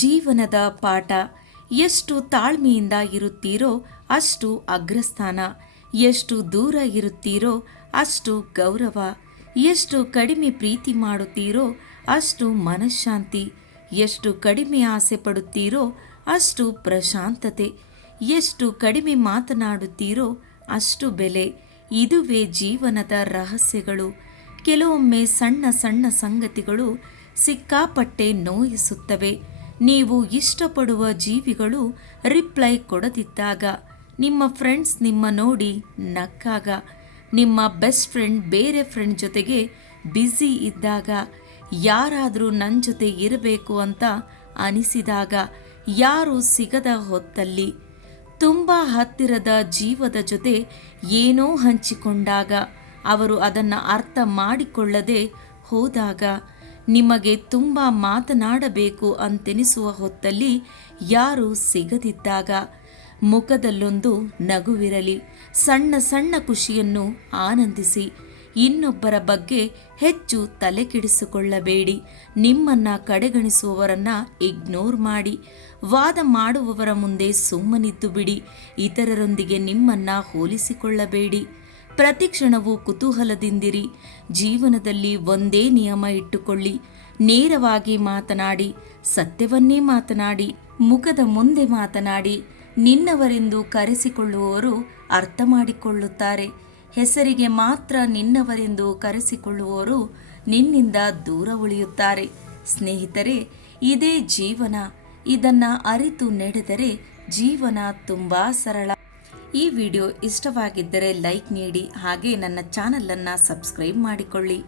ಜೀವನದ ಪಾಠ. ಎಷ್ಟು ತಾಳ್ಮೆಯಿಂದ ಇರುತ್ತೀರೋ ಅಷ್ಟು ಅಗ್ರಸ್ಥಾನ, ಎಷ್ಟು ದೂರ ಇರುತ್ತೀರೋ ಅಷ್ಟು ಗೌರವ, ಎಷ್ಟು ಕಡಿಮೆ ಪ್ರೀತಿ ಮಾಡುತ್ತೀರೋ ಅಷ್ಟು ಮನಃಶಾಂತಿ, ಎಷ್ಟು ಕಡಿಮೆ ಆಸೆ ಪಡುತ್ತೀರೋ ಅಷ್ಟು ಪ್ರಶಾಂತತೆ, ಎಷ್ಟು ಕಡಿಮೆ ಮಾತನಾಡುತ್ತೀರೋ ಅಷ್ಟು ಬೆಲೆ. ಇದುವೇ ಜೀವನದ ರಹಸ್ಯಗಳು. ಕೆಲವೊಮ್ಮೆ ಸಣ್ಣ ಸಣ್ಣ ಸಂಗತಿಗಳು ಸಿಕ್ಕಾಪಟ್ಟೆ ನೋಯಿಸುತ್ತವೆ. ನೀವು ಇಷ್ಟಪಡುವ ಜೀವಿಗಳು ರಿಪ್ಲೈ ಕೊಡದಿದ್ದಾಗ, ನಿಮ್ಮ ಫ್ರೆಂಡ್ಸ್ ನಿಮ್ಮ ನೋಡಿ ನಕ್ಕಾಗ, ನಿಮ್ಮ ಬೆಸ್ಟ್ ಫ್ರೆಂಡ್ ಬೇರೆ ಫ್ರೆಂಡ್ ಜೊತೆಗೆ ಬ್ಯುಸಿ ಇದ್ದಾಗ, ಯಾರಾದರೂ ನನ್ನ ಜೊತೆ ಇರಬೇಕು ಅಂತ ಅನಿಸಿದಾಗ, ಯಾರೂ ಸಿಗದ ಹೊತ್ತಲ್ಲಿ, ತುಂಬ ಹತ್ತಿರದ ಜೀವದ ಜೊತೆ ಏನೋ ಹಂಚಿಕೊಂಡಾಗ, ಅವರು ಅದನ್ನು ಅರ್ಥ ಮಾಡಿಕೊಳ್ಳದೆ ಹೋದಾಗ, ನಿಮಗೆ ತುಂಬ ಮಾತನಾಡಬೇಕು ಅಂತೆನಿಸುವ ಹೊತ್ತಲ್ಲಿ ಯಾರೂ ಸಿಗದಿದ್ದಾಗ, ಮುಖದಲ್ಲೊಂದು ನಗುವಿರಲಿ. ಸಣ್ಣ ಸಣ್ಣ ಖುಷಿಯನ್ನು ಆನಂದಿಸಿ. ಇನ್ನೊಬ್ಬರ ಬಗ್ಗೆ ಹೆಚ್ಚು ತಲೆಕೆಡಿಸಿಕೊಳ್ಳಬೇಡಿ. ನಿಮ್ಮನ್ನು ಕಡೆಗಣಿಸುವವರನ್ನು ಇಗ್ನೋರ್ ಮಾಡಿ. ವಾದ ಮಾಡುವವರ ಮುಂದೆ ಸುಮ್ಮನಿದ್ದು ಬಿಡಿ. ಇತರರೊಂದಿಗೆ ನಿಮ್ಮನ್ನು ಹೋಲಿಸಿಕೊಳ್ಳಬೇಡಿ. ಪ್ರತಿ ಕ್ಷಣವೂ ಕುತೂಹಲದಿಂದಿರಿ. ಜೀವನದಲ್ಲಿ ಒಂದೇ ನಿಯಮ ಇಟ್ಟುಕೊಳ್ಳಿ: ನೇರವಾಗಿ ಮಾತನಾಡಿ, ಸತ್ಯವನ್ನೇ ಮಾತನಾಡಿ, ಮುಖದ ಮುಂದೆ ಮಾತನಾಡಿ. ನಿನ್ನವರೆಂದು ಕರೆಸಿಕೊಳ್ಳುವವರು ಅರ್ಥ ಮಾಡಿಕೊಳ್ಳುತ್ತಾರೆ. ಹೆಸರಿಗೆ ಮಾತ್ರ ನಿನ್ನವರೆಂದು ಕರೆಸಿಕೊಳ್ಳುವವರು ನಿನ್ನಿಂದ ದೂರ ಉಳಿಯುತ್ತಾರೆ. ಸ್ನೇಹಿತರೆ, ಇದೇ ಜೀವನ. ಇದನ್ನು ಅರಿತು ನಡೆದರೆ ಜೀವನ ತುಂಬ ಸರಳ. ಈ ವಿಡಿಯೋ ಇಷ್ಟವಾಗಿದ್ದರೆ ಲೈಕ್ ನೀಡಿ, ಹಾಗೆ ನನ್ನ ಚಾನಲನ್ನು ಸಬ್ಸ್ಕ್ರೈಬ್ ಮಾಡಿಕೊಳ್ಳಿ.